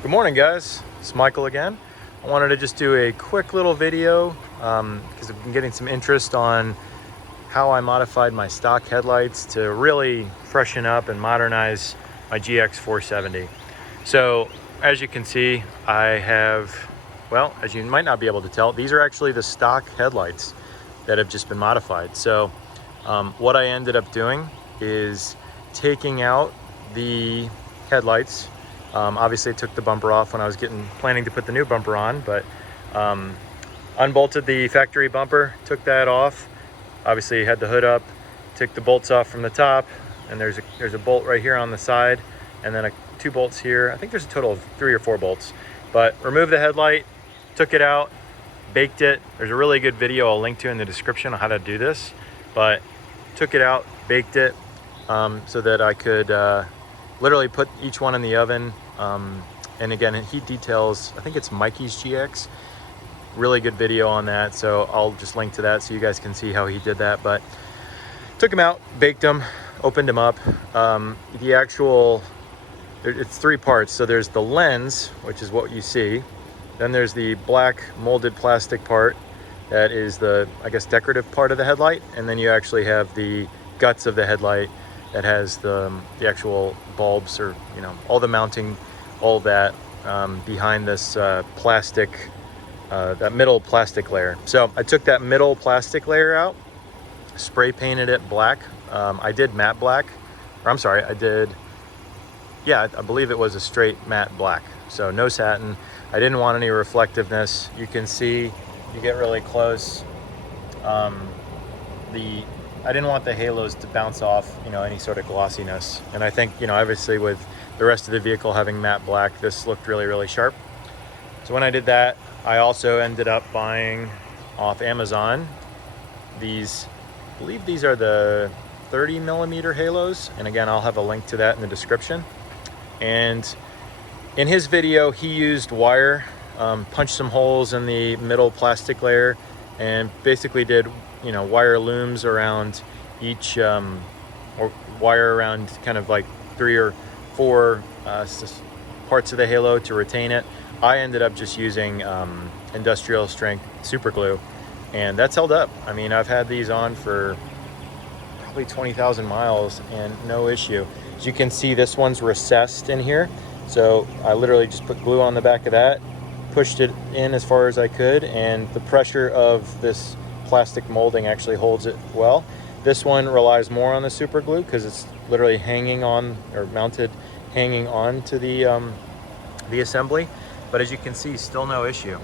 Good morning, guys. It's Michael again. I wanted to just do a quick little video because I've been getting some interest on how I modified my stock headlights to really freshen up and modernize my GX470. So as you can see, I have, well, as you might not be able to tell, these are actually the stock headlights that have just been modified. So what I ended up doing is taking out the headlights. Obviously I took the bumper off when I was planning to put the new bumper on, but unbolted the factory bumper, took that off. Obviously had the hood up, took the bolts off from the top, and there's a bolt right here on the side, and then two bolts here. I think there's a total of 3 or 4 bolts. But removed the headlight, took it out, baked it. There's a really good video I'll link to in the description on how to do this, but took it out, baked it, so that I could literally put each one in the oven. And again, heat details, I think it's Mikey's GX. Really good video on that, so I'll just link to that so you guys can see how he did that. But took them out, baked them, opened them up. The actual, it's 3 parts. So there's the lens, which is what you see. Then there's the black molded plastic part that is the, I guess, decorative part of the headlight. And then you actually have the guts of the headlight that has the actual bulbs, or all the mounting, all that behind this plastic, that middle plastic layer. So I took that middle plastic layer out, spray painted it black. I did matte black, or I'm sorry, I believe it was a straight matte black, so no satin. I didn't want any reflectiveness. You can see, you get really close, I didn't want the halos to bounce off, any sort of glossiness. And I think, obviously with the rest of the vehicle having matte black, this looked really, really sharp. So when I did that, I also ended up buying off Amazon these, I believe these are the 30mm halos. And again, I'll have a link to that in the description. And in his video, he used wire, punched some holes in the middle plastic layer, and basically did wire looms around each, or wire around kind of like 3 or 4 parts of the halo to retain it. I ended up just using industrial strength super glue, and that's held up. I mean, I've had these on for probably 20,000 miles and no issue. As you can see, this one's recessed in here, so I literally just put glue on the back of that, pushed it in as far as I could, and the pressure of this plastic molding actually holds it well. This one relies more on the super glue because it's literally hanging on, or mounted, hanging on to the assembly. But as you can see, still no issue.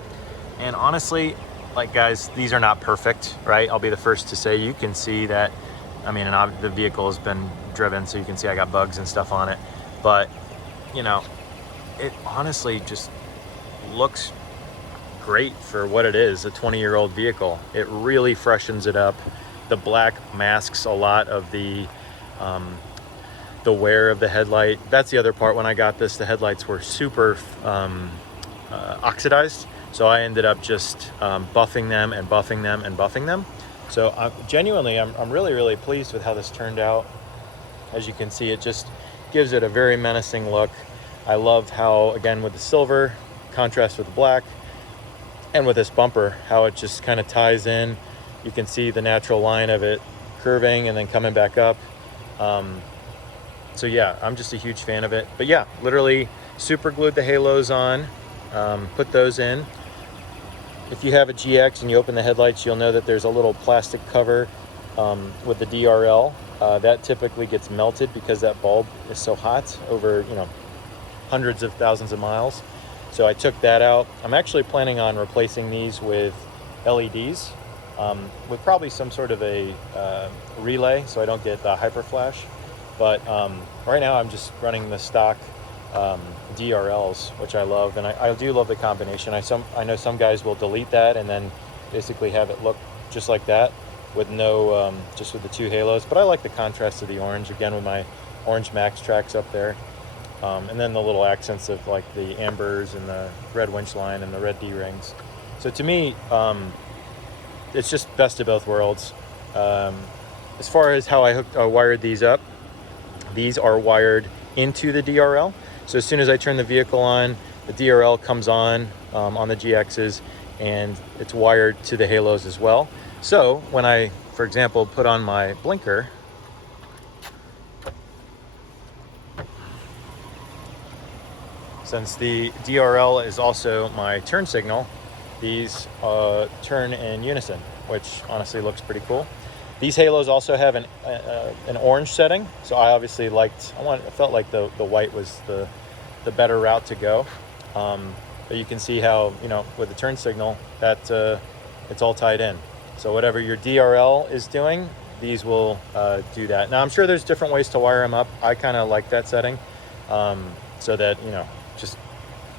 And honestly, like, guys, these are not perfect, right? I'll be the first to say. You can see that, I mean, the vehicle has been driven, so you can see I got bugs and stuff on it. But, it honestly just looks great for what it is, a 20-year-old vehicle. It really freshens it up. The black masks a lot of the wear of the headlight. That's the other part. When I got this, the headlights were super oxidized, so I ended up just buffing them and buffing them and buffing them. So genuinely, I'm really, really pleased with how this turned out. As you can see, it just gives it a very menacing look. I love how, again, with the silver contrast with the black, and with this bumper, how it just kind of ties in. You can see the natural line of it curving and then coming back up. So yeah, I'm just a huge fan of it. But yeah, literally super glued the halos on, put those in. If you have a GX and you open the headlights, you'll know that there's a little plastic cover with the DRL. That typically gets melted because that bulb is so hot over, hundreds of thousands of miles. So I took that out. I'm actually planning on replacing these with LEDs, with probably some sort of a relay so I don't get the hyper flash. But right now I'm just running the stock DRLs, which I love, and I do love the combination. I know some guys will delete that and then basically have it look just like that with no, just with the 2 halos. But I like the contrast of the orange, again, with my orange Max tracks up there. And then the little accents of like the ambers and the red winch line and the red D-rings. So to me, it's just best of both worlds. As far as how I wired these up, these are wired into the DRL. So as soon as I turn the vehicle on, the DRL comes on the GXs, and it's wired to the halos as well. So when I, for example, put on my blinker, since the DRL is also my turn signal, these turn in unison, which honestly looks pretty cool. These halos also have an orange setting, so I obviously I felt like the white was the better route to go. But you can see how, with the turn signal, that it's all tied in. So whatever your DRL is doing, these will do that. Now I'm sure there's different ways to wire them up. I kind of like that setting, so that just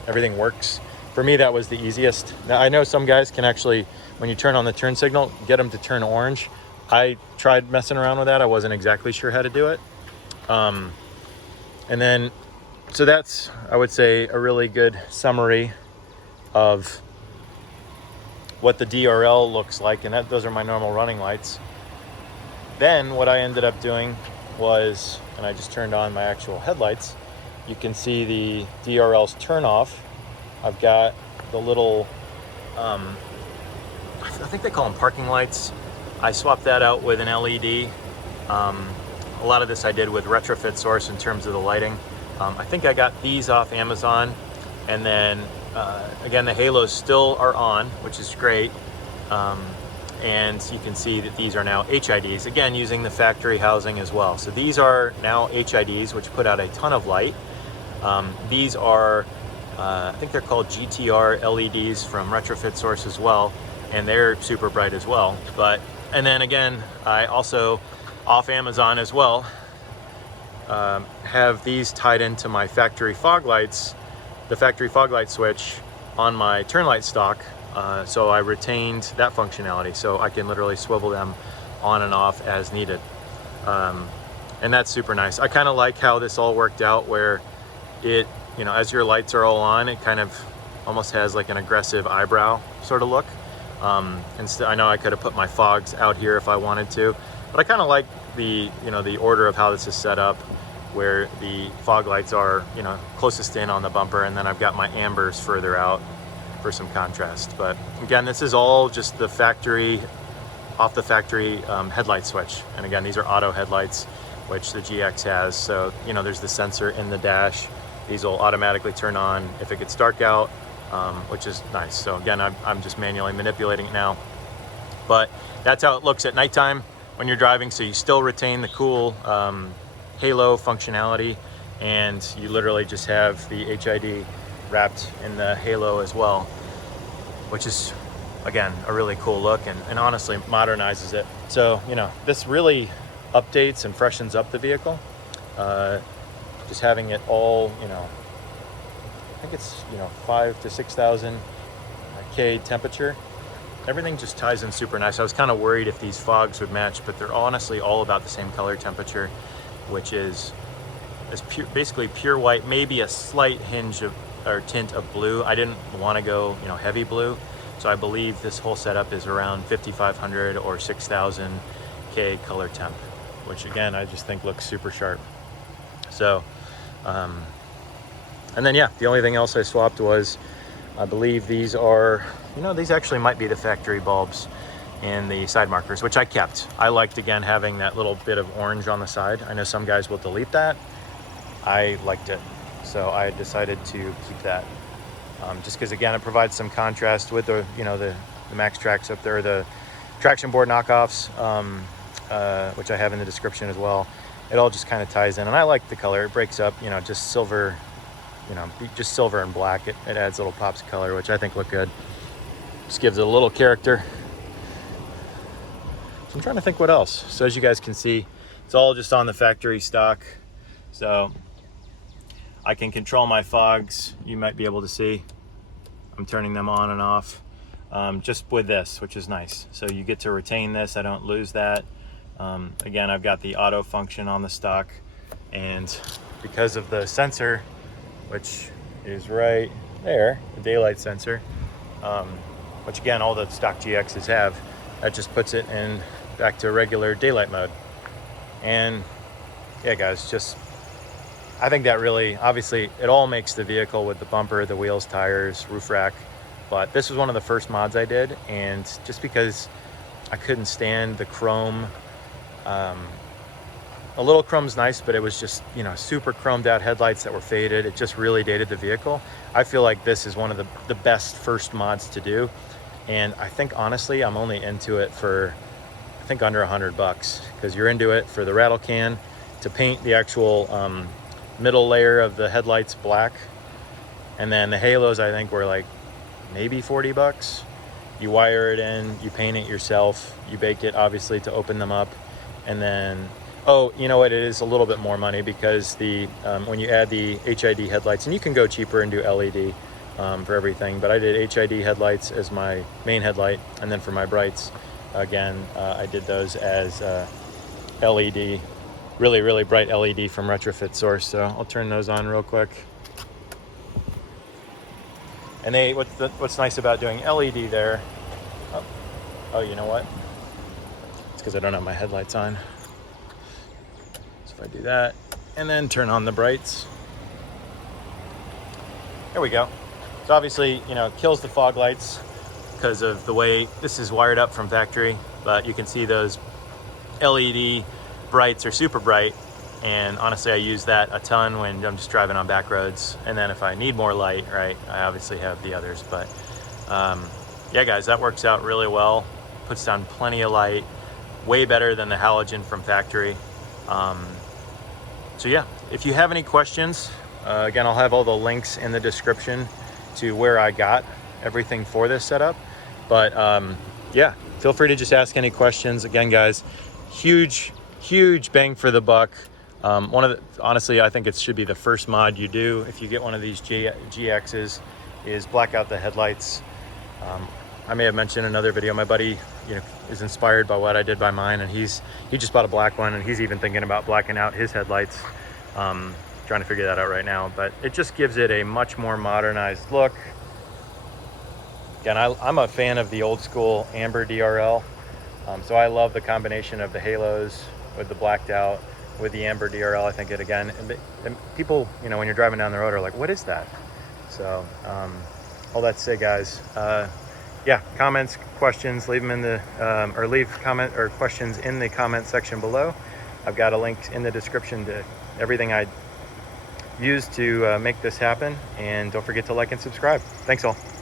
everything works. For me, that was the easiest. Now I know some guys can actually, when you turn on the turn signal, get them to turn orange. I tried messing around with that. I wasn't exactly sure how to do it. And then, so that's, I would say, a really good summary of what the DRL looks like. And those are my normal running lights. Then what I ended up doing was, and I just turned on my actual headlights, you can see the DRL's turn off. I've got the little, I think they call them parking lights. I swapped that out with an LED. A lot of this I did with retrofit source in terms of the lighting. I think I got these off Amazon. And then again, the halos still are on, which is great. And you can see that these are now HIDs, again, using the factory housing as well. So these are now HIDs, which put out a ton of light. These are, I think they're called GTR LEDs from retrofit source as well. And they're super bright as well. And then again, I also, off Amazon as well, have these tied into my factory fog lights, the factory fog light switch on my turn light stock. So I retained that functionality, so I can literally swivel them on and off as needed. And that's super nice. I kind of like how this all worked out, where it, as your lights are all on, it kind of almost has like an aggressive eyebrow sort of look. I know I could have put my fogs out here if I wanted to, but I kind of like the, the order of how this is set up, where the fog lights are, closest in on the bumper, and then I've got my ambers further out for some contrast. But again, this is all just the factory, off the factory headlight switch. And again, these are auto headlights, which the GX has. So, there's the sensor in the dash. These will automatically turn on if it gets dark out, which is nice. So again, I'm just manually manipulating it now. But that's how it looks at nighttime when you're driving. So you still retain the cool halo functionality, and you literally just have the HID wrapped in the halo as well, which is, again, a really cool look, and honestly modernizes it. So, this really updates and freshens up the vehicle. Just having it all, I think it's, 5,000 to 6,000 K temperature. Everything just ties in super nice. I was kind of worried if these fogs would match, but they're honestly all about the same color temperature, which is basically pure white, maybe a slight hinge of, or tint of blue. I didn't want to go, heavy blue. So I believe this whole setup is around 5,500 or 6,000 K color temp, which again, I just think looks super sharp. So, and then yeah, the only thing else I swapped was, I believe these are, these actually might be the factory bulbs and the side markers, which I kept. I liked, again, having that little bit of orange on the side. I know some guys will delete that. I liked it, so I decided to keep that. Just because, again, it provides some contrast with the, the Max Tracks up there, the traction board knockoffs, which I have in the description as well. It all just kind of ties in, and I like the color. It breaks up, just silver, just silver and black. It adds little pops of color, which I think look good. Just gives it a little character. So I'm trying to think what else. So as you guys can see, it's all just on the factory stock. So I can control my fogs. You might be able to see I'm turning them on and off just with this, which is nice. So you get to retain this. I don't lose that. Again, I've got the auto function on the stock, and because of the sensor, which is right there, the daylight sensor, which again, all the stock GXs have, that just puts it in back to regular daylight mode. And yeah, guys, just I think that really, obviously, it all makes the vehicle with the bumper, the wheels, tires, roof rack. But this was one of the first mods I did, and just because I couldn't stand the chrome, a little chrome's nice, but it was just, you know, super chromed out headlights that were faded. It just really dated the vehicle. I feel like this is one of the best first mods to do. And I think, honestly, I'm only into it for, I think, under $100, because you're into it for the rattle can, to paint the actual middle layer of the headlights black. And then the halos, I think, were like maybe $40. You wire it in, you paint it yourself, you bake it, obviously, to open them up. And then, oh, you know what, it is a little bit more money, because the when you add the HID headlights, and you can go cheaper and do LED for everything, but I did HID headlights as my main headlight, and then for my brights, again, I did those as LED, really, really bright LED from Retrofit Source. So I'll turn those on real quick. And what's nice about doing LED there, oh, you know what? It's because I don't have my headlights on. So if I do that, and then turn on the brights, there we go. So obviously, you know, it kills the fog lights because of the way this is wired up from factory, but you can see those LED brights are super bright. And honestly, I use that a ton when I'm just driving on back roads. And then if I need more light, right, I obviously have the others. But yeah, guys, that works out really well. Puts down plenty of light, way better than the halogen from factory. So yeah, if you have any questions, again, I'll have all the links in the description to where I got everything for this setup. But yeah, feel free to just ask any questions. Again, guys, huge bang for the buck. Honestly, I think it should be the first mod you do if you get one of these GXs, is black out the headlights. I may have mentioned in another video, my buddy, you know, is inspired by what I did by mine, and he just bought a black one, and he's even thinking about blacking out his headlights. Trying to figure that out right now, but it just gives it a much more modernized look. Again, I'm a fan of the old school amber DRL, so I love the combination of the halos with the blacked out with the amber DRL. I think it, again, and people, you know, when you're driving down the road are like, what is that? So all that to say, guys, yeah, comments, questions, leave them in the or leave comment or questions in the comment section below. I've got a link in the description to everything I used to make this happen, and don't forget to like and subscribe. Thanks all.